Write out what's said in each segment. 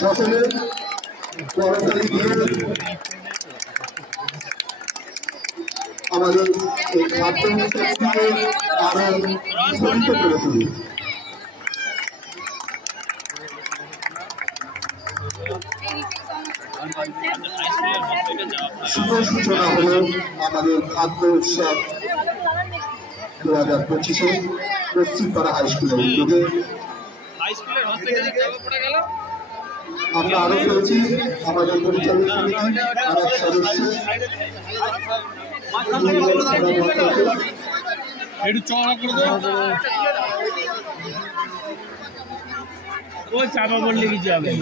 সকলে করতালি দিয়ে আমাদের এই খাদ্য অনুষ্ঠানকে আরো ধ্বনিত করে তুলি। শুভ সূচনা হলো আমাদের খাদ্য উৎসব 2025 পশ্চিমপাড়া হাই স্কুলের উদ্যোগে। আমরা আরো পেয়েছি আমাদের পরিচালক সমিতির আরেক সদস্য চাপা বললে কিছু হবে।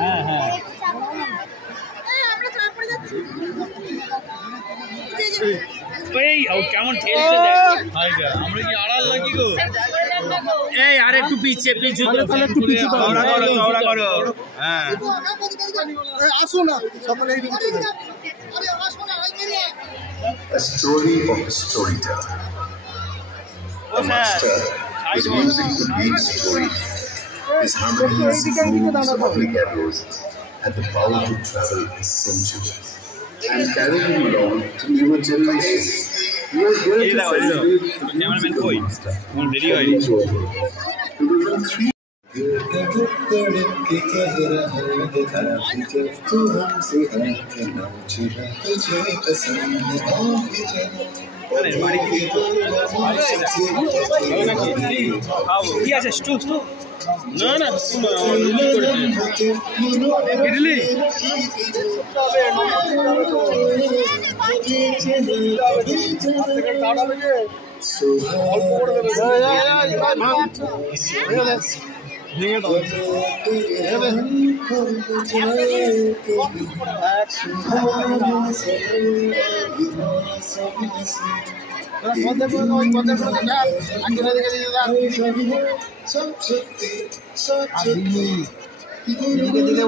হ্যাঁ হ্যাঁ কেমন ঠেলছে আমরা কি আড়াল নাকি গো? এই আর একটু পিছে পিছু হ্যাঁ আসো না সকলে। A story of a storyteller. A master is using to weave story. His harmonies, moves, public arrows, and the power to travel centuries and carry him along to newer generations. We are here to celebrate the musical master. কি আছে না না ইডলি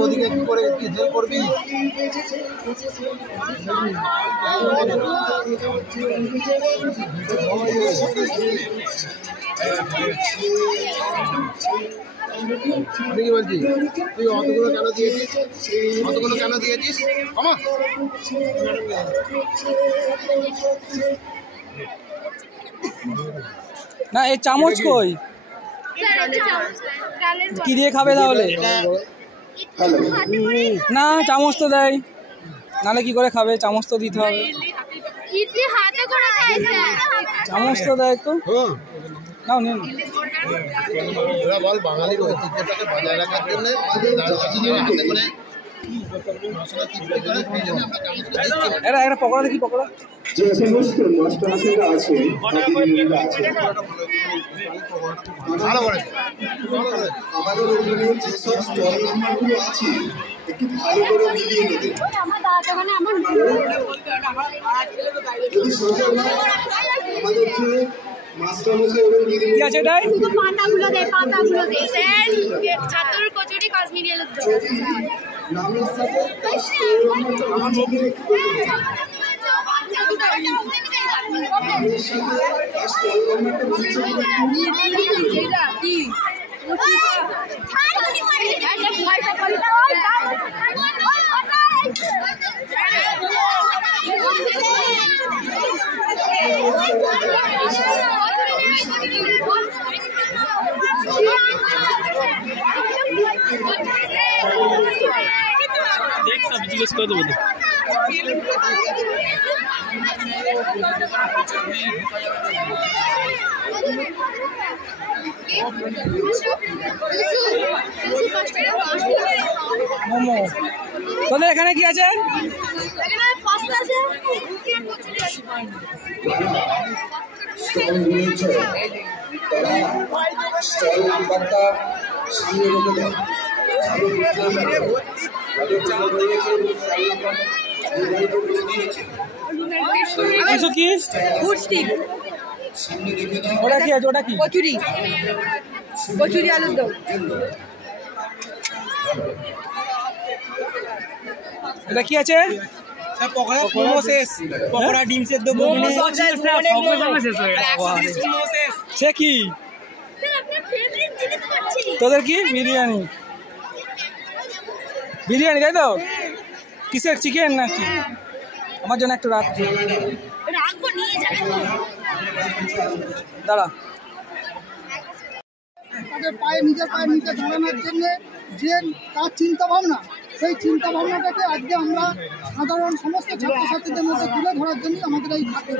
ওদিকে কি করে help করবি? আমি কি বলছি, তুই অতগুলো কেন দিয়েছিস? অতগুলো কেন দিয়েছিস? না এই চামচ কই? কি দিয়ে খাবে তাহলে? না চামচ তো দেয়, নাহলে কি করে খাবে? চামচ তো দিতে হবে। চামচ তো দেয় তো। নাও নিন। বল বাঙালির ঐতিহ্যটাকে বজায় রাখার জন্য একটা পকোড়া দেখি, পকোড়া যে সমস্ত মাস্টাররা আছে আমাদের ওখানে যেসব স্টল নাম্বারগুলো আছে একটু ভালো করে মিলিয়ে নেবেন। যদি সোজা আমাদের যে মাস্টার মশাই ওদের মিলিয়ে কি আছে এটাই? শুধু পাতাগুলো দেয়, পাতাগুলো দেয় স্যার। ছাত্রর কচুরি কাশ্মীরি আলুর দম নামের সাথে তার স্টল নাম্বারটা আমার মধ্যে একটু নামের সাথে তার স্টল নাম্বারটা মিলিয়ে দেখতাম জিজ্ঞেস করে দেবো। মোমো তোদের এখানে কি আছে? স্টল নাম্বারটা সামনে রেখে দেয়। ওটা কি আছে? ওটা কি? কচুরি, কচুরি আলুর দম। এটা কি আছে? পকোড়া শেষ, পকোড়া ডিম সেদ্ধ ঘুগনি সে কি তোদের কি বিরিয়ানি বিরিয়ানি তাই তো কিসের চিকেন নাকি আমার জন্য একটু রাখছি দাঁড়া তাদের পায়ে নিজের নিচে দাঁড়ানোর জন্য যে তার চিন্তা ভাবনা সেই চিন্তা ভাবনাটাকে আজকে আমরা সাধারণ সমস্ত ছাত্রছাত্রীদের মধ্যে তুলে ধরার জন্যই আমাদের এই খাদ্য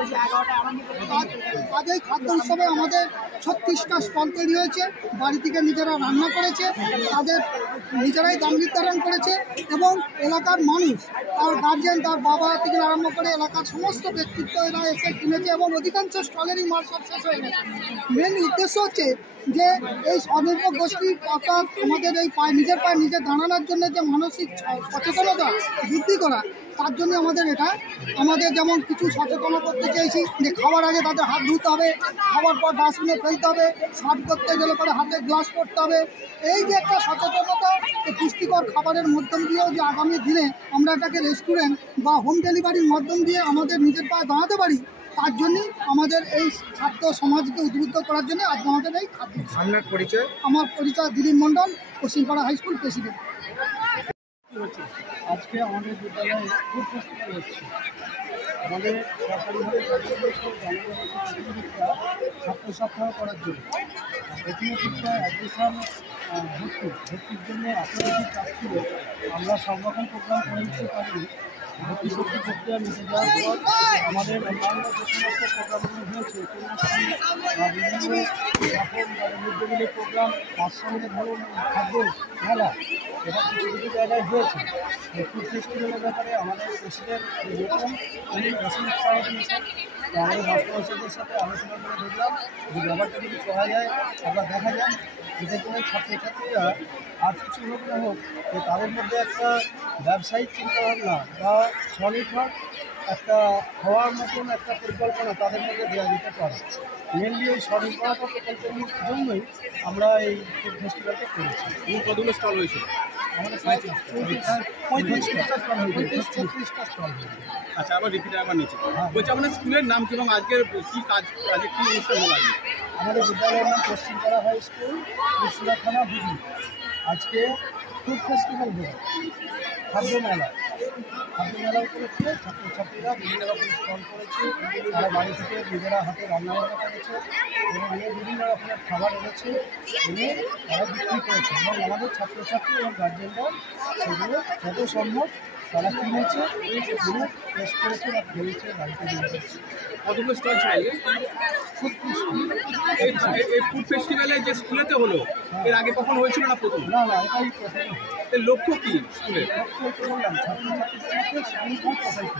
আজ এই খাদ্য উৎসবে আমাদের 36টা স্টল তৈরি হয়েছে, বাড়ি থেকে নিজেরা রান্না করেছে, তাদের নিজেরাই দাম নির্ধারণ করেছে এবং এলাকার মানুষ তার গার্জেন তার বাবা থেকে আরম্ভ করে এলাকার সমস্ত ব্যক্তিত্ব এরা এসে কিনেছে এবং অধিকাংশ স্টলেরই মাল সব শেষ হয়ে গেছে। মেন উদ্দেশ্য হচ্ছে যে এই স্বনির্ভর গোষ্ঠী অর্থাৎ আমাদের এই নিজের পায়ে নিজে দাঁড়ানোর জন্য যে মানসিক সচেতনতা বৃদ্ধি করা, তার জন্য আমাদের এটা আমাদের যেমন কিছু সচেতনতা করতে চাইছি যে খাওয়ার আগে তাদের হাত ধুতে হবে, খাওয়ার পর ডাস্টবিনে ফেলতে হবে, সার্ভ করতে গেলে পরে হাতে গ্লাস পরতে হবে। এই যে একটা সচেতনতা পুষ্টিকর খাবারের মাধ্যম দিয়েও যে আগামী দিনে আমরা এটাকে রেস্টুরেন্ট বা হোম ডেলিভারির মাধ্যম দিয়ে আমাদের নিজের পায়ে দাঁড়াতে পারি, তার জন্যই আমাদের এই ছাত্র সমাজকে উদ্বুদ্ধ করার জন্য আজকে আমাদের এই খাদ্য। আপনার পরিচয়? আমার পরিচয় দিলীপ মণ্ডল, পশ্চিমপাড়া হাই স্কুল প্রেসিডেন্ট। আজকে আমাদের বিদ্যালয়ে ফুড ফেস্টিভ্যাল হচ্ছে। আমাদের সরকারিভাবে ছাত্র সপ্তাহ করার জন্য প্রথম শিক্ষায় অ্যাডমিশন ভর্তির জন্য এত বেশি কাজ ছিল, আমরা সব রকম প্রোগ্রাম করে দিতে পারি। ভর্তি প্রক্রিয়া নিতে যাওয়ার পর আমাদের অন্যান্য যে সমস্ত প্রোগ্রামগুলো হয়েছে মিড ডে মিলের প্রোগ্রাম, তার সঙ্গে ধরুন খাদ্য মেলা, এটা কিছু কিছু জায়গায় হয়েছে। ফুড ফেস্টিভ্যালের ব্যাপারে আমাদের প্রেসিডেন্ট আমাদের মাস্টারমশাইদের সাথে আলোচনা করে দেখলাম যে ব্যাপারটা যদি করা যায় আবার দেখা যায় এতে করে ছাত্রছাত্রীরা আর কিছু হোক না হোক যে তাদের মধ্যে একটা ব্যবসায়িক চিন্তাভাবনা বা স্বনির্ভর একটা হওয়ার মতন একটা পরিকল্পনা তাদের মধ্যে দেওয়া যেতে পারে। মেনলি ওই স্বনির্ভরতা প্রকল্পের জন্যই আমরা এই ফুড ফেস্টিভ্যালটা করেছি। কতগুলো স্টল হয়েছিল? আমাদের 35টা স্টল হয়েছে, 36টা স্টল হয়েছে। আচ্ছা, আবার রিপিটার আমার নিচে বলছি আপনার স্কুলের নাম কি এবং আজকের কী কাজ, আজকে কী অনুষ্ঠান লাগবে? আমাদের বিদ্যালয়ের নাম পশ্চিমপাড়া হাই স্কুল, কুশিয়া থানা, হুগলি। আজকে ফুড ফেস্টিভ্যাল হবে, খাদ্য মেলা উপলক্ষে ছাত্রছাত্রীরা বিভিন্ন রকম স্টল করেছে, তারা বাড়ি থেকে নিজেরা হাতে রান্নাবান্না করেছে এবং বিভিন্ন রকমের খাবার এনেছে, এনে তারা বিক্রি করেছে এবং আমাদের ছাত্রছাত্রী এবং গার্জেনরা সেগুলো যত সম্ভব তারা কিনেছে, কিনে টেস্ট করেছে বা খেয়েছে, বাড়িতে নিয়ে গেছে। কতগুলো স্টল চাইলে? এই ফুড ফেস্টিভ্যালে যে স্কুলেতে হলো, এর আগে কখন হয়েছিল না প্রথম? না, এটাই প্রথম। এর লক্ষ্য কী স্কুলের? বললাম ছাত্রছাত্রীদের স্বনির্ভর প্রকল্প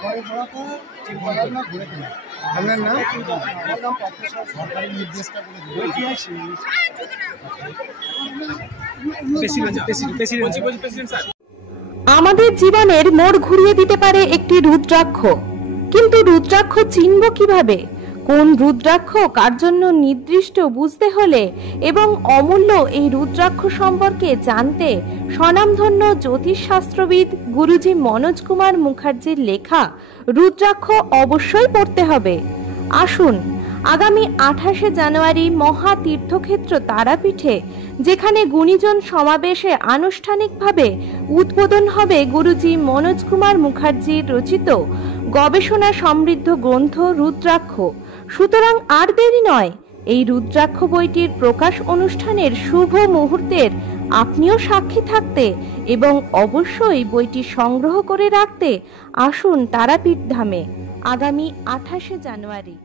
ঘরে ঘোরাতে চিন্তাভাবনা ঘুরে কেনা। আপনার নাম? আমার নাম প্রফেসর, সরকারি নির্দেশটা করে প্রেসিডেন্ট। আমাদের জীবনের মোড় ঘুরিয়ে দিতে পারে একটি রুদ্রাক্ষ, কিন্তু রুদ্রাক্ষ চিনব কিভাবে? কোন রুদ্রাক্ষ কার জন্য নির্দিষ্ট বুঝতে হলে এবং অমূল্য এই রুদ্রাক্ষ সম্পর্কে জানতে স্বনামধন্য জ্যোতিষশাস্ত্রবিদ গুরুজি মনোজ কুমার মুখার্জির লেখা রুদ্রাক্ষ অবশ্যই পড়তে হবে। আসুন আগামী 28শে জানুয়ারি মহা তীর্থক্ষেত্র তারাপীঠে, যেখানে গুণীজন সমাবেশে আনুষ্ঠানিকভাবে উদ্বোধন হবে গুরুজি মনোজ কুমার মুখার্জির রচিত গবেষণা সমৃদ্ধ গ্রন্থ রুদ্রাক্ষ। সুতরাং আর দেরি নয়, এই রুদ্রাক্ষ বইটির প্রকাশ অনুষ্ঠানের শুভ মুহূর্তের আপনিও সাক্ষী থাকতে এবং অবশ্যই বইটি সংগ্রহ করে রাখতে আসুন তারাপীঠ ধামে আগামী 28শে জানুয়ারি।